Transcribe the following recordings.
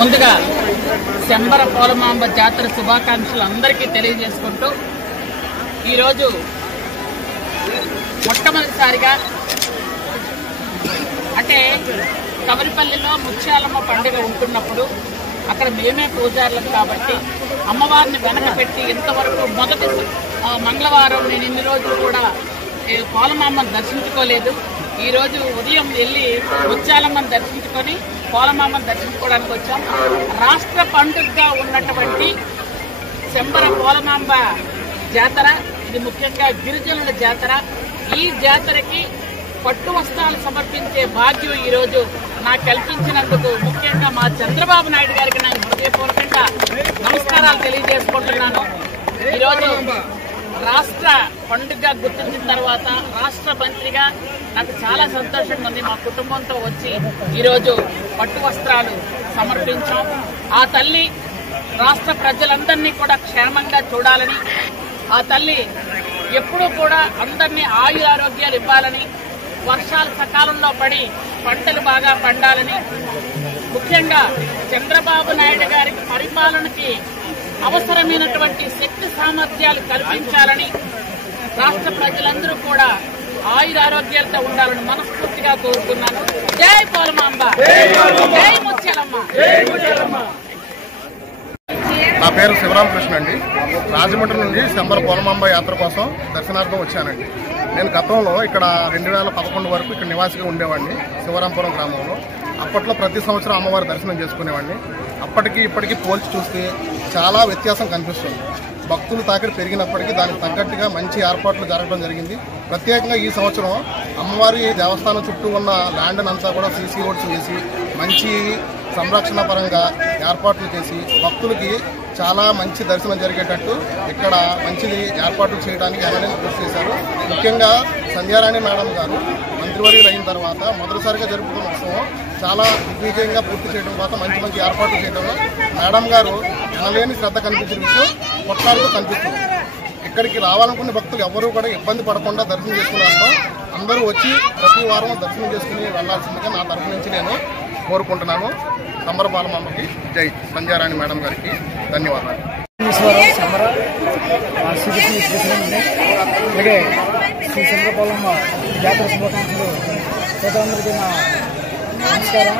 ముందుగా శంబర పోలమాంబ జాతర శుభాకాంక్షలు అందరికీ తెలియజేసుకుంటూ ఈరోజు మొట్టమొదటిసారిగా అంటే కవరిపల్లిలో ముత్యాలమ్మ పండుగ ఉంటున్నప్పుడు అక్కడ మేమే పూజారులం కాబట్టి అమ్మవారిని వెనక పెట్టి ఇంతవరకు మొదటి మంగళవారం నేను ఇన్ని రోజులు కూడా పోలమాంబను దర్శించుకోలేదు. ఈరోజు ఉదయం వెళ్ళి ముత్యాలమ్మను దర్శించుకొని పోలమాంబను దర్శించుకోవడానికి వచ్చాం. రాష్ట్ర పండుగగా ఉన్నటువంటి శంబర పోలమాంబ జాతర ఇది ముఖ్యంగా గిరిజనుల జాతర. ఈ జాతరకి పట్టు వస్త్రాలు సమర్పించే భాగ్యం ఈరోజు నాకు కల్పించినందుకు ముఖ్యంగా మా చంద్రబాబు నాయుడు గారికి నేను హృదయపూర్వకంగా నమస్కారాలు తెలియజేసుకుంటున్నాను. ఈరోజు రాష్ట్ర పండుగ గుర్తించిన తర్వాత రాష్ట్ర మంత్రిగా నాకు చాలా సంతోషంగా ఉంది. మా కుటుంబంతో వచ్చి ఈరోజు పట్టు వస్త్రాలు సమర్పించాం. ఆ తల్లి రాష్ట్ర ప్రజలందరినీ కూడా క్షేమంగా చూడాలని, ఆ తల్లి ఎప్పుడూ కూడా అందరినీ ఆయురారోగ్యాలు ఇవ్వాలని, వర్షాలు సకాలంలో పడి పంటలు బాగా పండాలని, ముఖ్యంగా చంద్రబాబు నాయుడు గారికి పరిపాలనకి అవసరమైనటువంటి శక్తి సామర్థ్యాలు కల్పించాలని, రాష్ట్ర ప్రజలందరూ కూడా ఆయురారోగ్యాలతో ఉండాలని మనస్ఫూర్తిగా కోరుకున్నాను. జై పోలమాంబ, జై ముత్యాలమ్మ. నా పేరు శివరామకృష్ణ అండి. రాజమండ్రి నుండి శంబర పోలమాంబ యాత్ర కోసం దర్శనార్థం వచ్చానండి. నేను గతంలో ఇక్కడ 2011 వరకు ఇక్కడ నివాసిగా ఉండేవాడిని శివరాంపురం గ్రామంలో. అప్పట్లో ప్రతి సంవత్సరం అమ్మవారి దర్శనం చేసుకునేవాడిని. అప్పటికి ఇప్పటికీ పోల్చి చూస్తే చాలా వ్యత్యాసం కనిపిస్తుంది. భక్తులు తాకిడి పెరిగినప్పటికీ దానికి తగ్గట్టుగా మంచి ఏర్పాట్లు జరగడం జరిగింది. ప్రత్యేకంగా ఈ సంవత్సరం అమ్మవారి దేవస్థానం చుట్టూ ఉన్న ల్యాండ్ అంతా కూడా సీసీ రోడ్స్ వేసి మంచి సంరక్షణ పరంగా ఏర్పాట్లు చేసి భక్తులకి చాలా మంచి దర్శనం జరిగేటట్టు ఇక్కడ మంచిది ఏర్పాట్లు చేయడానికి ఎమ్మెల్యేలు కృషి చేశారు. ముఖ్యంగా సంధ్యారాణి మేడం గారు మంత్రివర్యులు అయిన తర్వాత మొదటిసారిగా జరుపుకున్న ఉత్సవం చాలా దిగ్విజయంగా పూర్తి చేయడం తర్వాత మంచి ఏర్పాట్లు చేయడంలో మేడం గారు ఎనలేని శ్రద్ధ కనిపించిన విషయం కొట్లాడుతూ కనిపిస్తుంది. ఇక్కడికి రావాలనుకునే భక్తులు ఎవరూ కూడా ఇబ్బంది పడకుండా దర్శనం చేసుకున్నారో అందరూ వచ్చి ప్రతి వారం దర్శనం చేసుకుని వెళ్లాల్సిందిగా నా తరఫు నుంచి నేను కోరుకుంటున్నాను. శంబర పోలమాంబకి జై. సంధ్యారాణి మేడం గారికి ధన్యవాదాలు. అలాగే శ్రీ శంబర పోలమ్మ జాతర శుభాకాంక్షలు ప్రజలందరికీ నా నమస్కారం.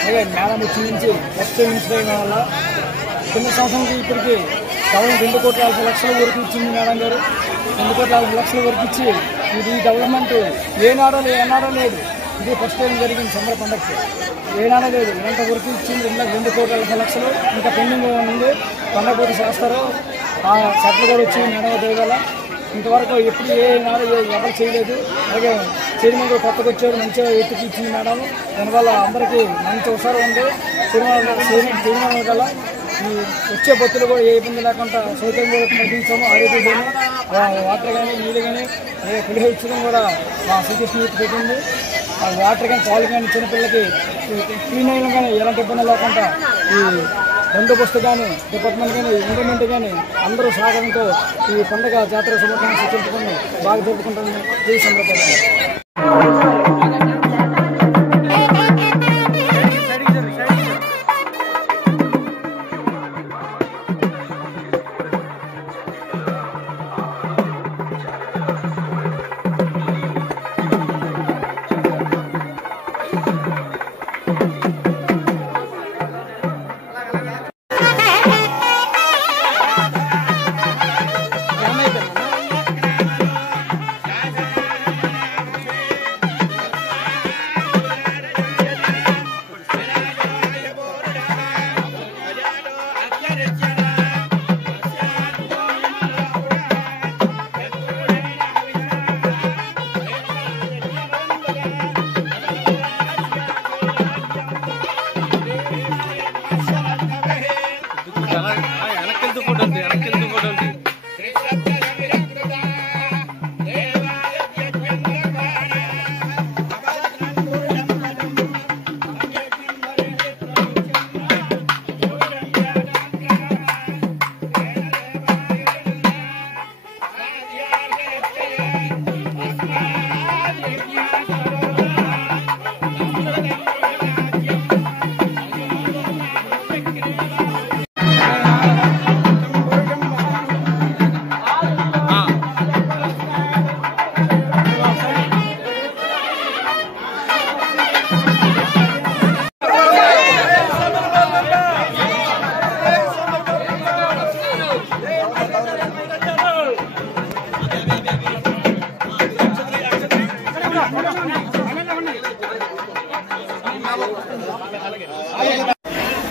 అలాగే మేడం చూపించి ఫస్ట్ ఇన్స్పైర్ వల్ల కింద సంవత్సరానికి ఇప్పటికి కేవలం 2,50,00,000 వరకు ఇచ్చింది మేడం గారు. 2,50,00,000 వరకు ఇచ్చి ఇది డెవలప్మెంట్ ఏనాడో లేదు. ఇది ఫస్ట్ టైం జరిగింది శంబర పండుగకి. ఏనాడో లేదు. ఇంతవరకు ఇచ్చింది 2,50,00,000. ఇంకా పెండింగ్ ఉంది. పండుగ పూర్తి చేస్తారు. ఆ సెట్లు కూడా వచ్చి మేడం దేవాల ఇంతవరకు ఎప్పుడు ఏ నాడు ఎవరు చేయలేదు. అలాగే చైర్మన్ గారు కొత్తగా వచ్చారు, మంచిగా ఎత్తుకి ఇచ్చింది మేడం. దానివల్ల అందరికీ మంచి హుషారు ఉంది. చైర్మన్ వల్ల ఈ వచ్చే భక్తులు కూడా ఏ ఇబ్బంది లేకుండా సౌకర్యం కూడా కల్పించాము. ఆరోగ్యం వాటర్ కానీ నీళ్ళు కానీ పులిహోర ఇచ్చడం కూడా మా శ్రీకృష్ణ పెట్టింది. వాటర్ కానీ పాలు కానీ చిన్నపిల్లలకి క్లీన్ అయినా కానీ ఎలాంటి ఇబ్బంది లేకుండా ఈ బందోబస్తు కానీ డిపార్ట్మెంట్ కానీ ఎండోమెంట్ కానీ అందరూ సహకారంతో ఈ పండుగ జాతర శుభాకాంక్షలు సూచించుకొని బాగా జరుపుకుంటామని ఈ సందర్భంగా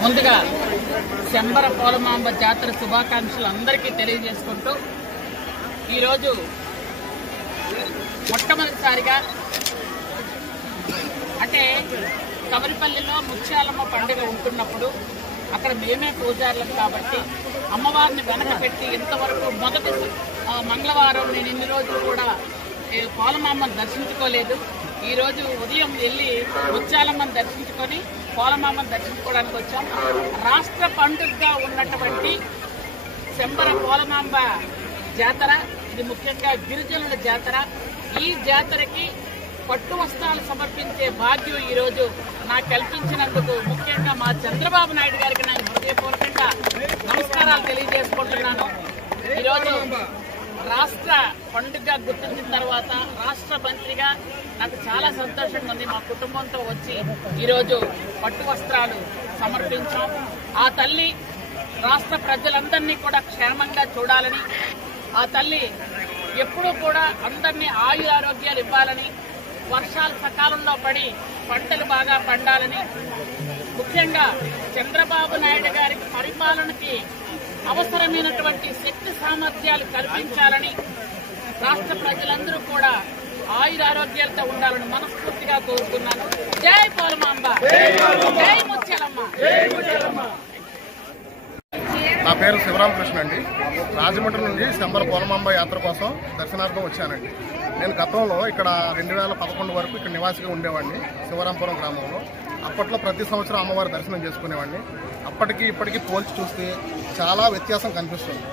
ముందుగా శంబర పోలమాంబ జాతర శుభాకాంక్షలు అందరికీ తెలియజేసుకుంటూ ఈరోజు మొట్టమొదటిసారిగా అంటే కవరిపల్లిలో ముత్యాలమ్మ పండుగ ఉంటున్నప్పుడు అక్కడ మేమే పూజారులం కాబట్టి అమ్మవారిని వెనక పెట్టి ఇంతవరకు మొదటి మంగళవారం నేను ఇన్ని రోజులు కూడా పోలమాంబను దర్శించుకోలేదు. ఈరోజు ఉదయం వెళ్ళి ముత్యాలమ్మను దర్శించుకొని పోలమాంబను దర్శించుకోవడానికి వచ్చాం. రాష్ట్ర పండుగగా ఉన్నటువంటి శంబర పోలమాంబ జాతర ఇది ముఖ్యంగా గిరిజనుల జాతర. ఈ జాతరకి పట్టు వస్త్రాలు సమర్పించే భాగ్యం ఈరోజు నాకు కల్పించినందుకు ముఖ్యంగా మా చంద్రబాబు నాయుడు గారికి నేను హృదయపూర్వకంగా నమస్కారాలు తెలియజేసుకుంటున్నాను. ఈరోజు రాష్ట్ర పండుగ గుర్తించిన తర్వాత రాష్ట్ర మంత్రిగా నాకు చాలా సంతోషంగా ఉంది. మా కుటుంబంతో వచ్చి ఈరోజు పట్టు వస్త్రాలు సమర్పించాం. ఆ తల్లి రాష్ట్ర ప్రజలందరినీ కూడా క్షేమంగా చూడాలని, ఆ తల్లి ఎప్పుడూ కూడా అందరినీ ఆరోగ్యాలు ఇవ్వాలని, వర్షాలు సకాలంలో పడి పంటలు బాగా పండాలని, ముఖ్యంగా చంద్రబాబు నాయుడు గారి పరిపాలనకి అవసరమైనటువంటి శక్తి సామర్థ్యాలు కల్పించాలని, రాష్ట్ర ప్రజలందరూ కూడా ఆరోగ్యాలతో ఉండాలని మనస్ఫూర్తిగా కోరుతున్నాను. జై పోలమాంబ, జై ముత్యాలమ్మ. నా పేరు శివరామకృష్ణ అండి. రాజమండ్రి నుండి శంబర పోలమాంబ యాత్ర కోసం దర్శనార్థం వచ్చానండి. నేను గతంలో ఇక్కడ 2011 వరకు ఇక్కడ నివాసిగా ఉండేవాడిని శివరాంపురం గ్రామంలో. అప్పట్లో ప్రతి సంవత్సరం అమ్మవారి దర్శనం చేసుకునేవాడిని. అప్పటికి ఇప్పటికీ పోల్చి చూస్తే చాలా వ్యత్యాసం కనిపిస్తుంది.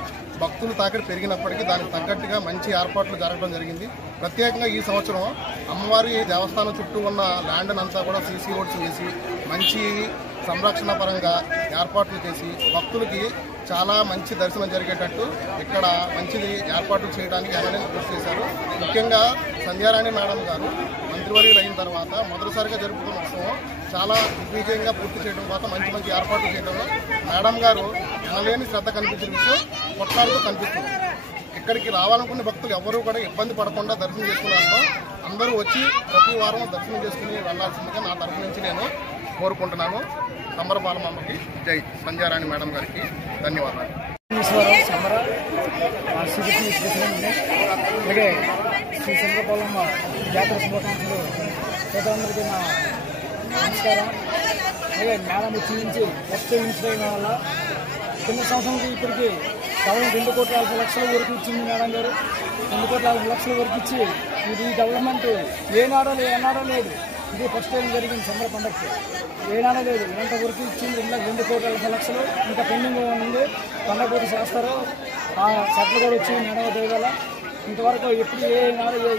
భక్తులు తాకిడి పెరిగినప్పటికీ దానికి తగ్గట్టుగా మంచి ఏర్పాట్లు జరగడం జరిగింది. ప్రత్యేకంగా ఈ సంవత్సరం అమ్మవారి దేవస్థానం చుట్టూ ఉన్న ల్యాండ్ అంతా కూడా సీసీ రోడ్స్ వేసి మంచి సంరక్షణ పరంగా ఏర్పాట్లు చేసి భక్తులకి చాలా మంచి దర్శనం జరిగేటట్టు ఇక్కడ మంచిది ఏర్పాట్లు చేయడానికి ఎమ్మెల్యేలు కృషి చేశారు. ముఖ్యంగా సంధ్యారాణి మేడం గారు మంత్రివర్యులు అయిన తర్వాత మొదటిసారిగా జరుపుకున్న ఉత్సవం చాలా దిగ్విజయంగా పూర్తి చేయడం కోసం మంచి ఏర్పాట్లు చేయడంలో మేడం గారు ఎనలేని శ్రద్ధ కనిపించిన విషయం కొట్లాడుతూ కనిపిస్తుంది. ఇక్కడికి రావాలనుకునే భక్తులు ఎవరూ కూడా ఇబ్బంది పడకుండా దర్శనం చేసుకున్నారో అందరూ వచ్చి ప్రతి వారం దర్శనం చేసుకుని వెళ్లాల్సిందిగా నా తరఫు నుంచి నేను కోరుకుంటున్నాను. శంబర పోలమాంబకి జై. సంధ్యారాణి మేడం గారికి ధన్యవాదాలు. అలాగే శ్రీ శంబర పోలమ్మ జాతర శుభాకాంక్షలు. ప్రజలందరికీ నా నమస్కారం. అలాగే మేడం వచ్చి నుంచి ఫస్ట్ మినిస్టర్ అయిన వల్ల కింద సంవత్సరానికి ఇప్పటికి కేవలం 2,40,00,000 వరకు ఇచ్చింది మేడం గారు. 2,40,00,000 వరకు ఇచ్చి ఇది డెవలప్మెంట్ ఏనాడో లేదు. ఇది ఫస్ట్ టైం జరిగింది సంబర పండుగకి. ఏనాడో లేదు, ఇంతవరకు ఇచ్చింది 2,40,00,000. ఇంకా పెండింగ్ ఉంది, పండగ పూర్తి చేస్తారు. ఆ సెట్లు కూడా వచ్చి మేడం దేవాల ఇంతవరకు ఎప్పుడు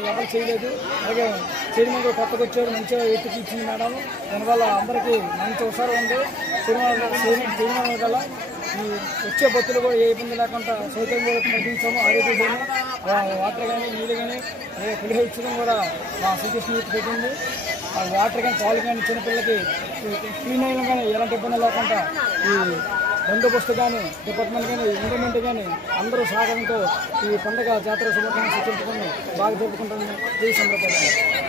ఎవరు చేయలేదు. అలాగే చైర్మన్ కూడా కొత్తగా వచ్చారు, మంచిగా ఎత్తుకి ఇచ్చింది మేడం. దానివల్ల అందరికీ మంచి ఉత్సాహం ఉంది. చైర్మన్ వల్ల ఈ వచ్చే భక్తులు కూడా ఏ ఇబ్బంది లేకుండా సౌకర్యం కూడా కల్పించాము. ఆరోగ్యం వాటర్ కానీ నీళ్ళు కానీ పులిహోర ఇచ్చడం కూడా మా శ్రీకృష్ణ పెట్టింది. ఆ వాటర్ కానీ పాలు కానీ చిన్నపిల్లలకి క్లీన్ అయినా కానీ ఎలాంటి ఇబ్బంది లేకుండా ఈ బందోబస్తు కానీ డిపార్ట్మెంట్ కానీ ఎండోమెంట్ కానీ అందరూ సహకారంతో ఈ పండుగ జాతర శుభాకాంక్షలు చెప్పుకొని బాగా జరుపుకుంటామని ఈ సందర్భంగా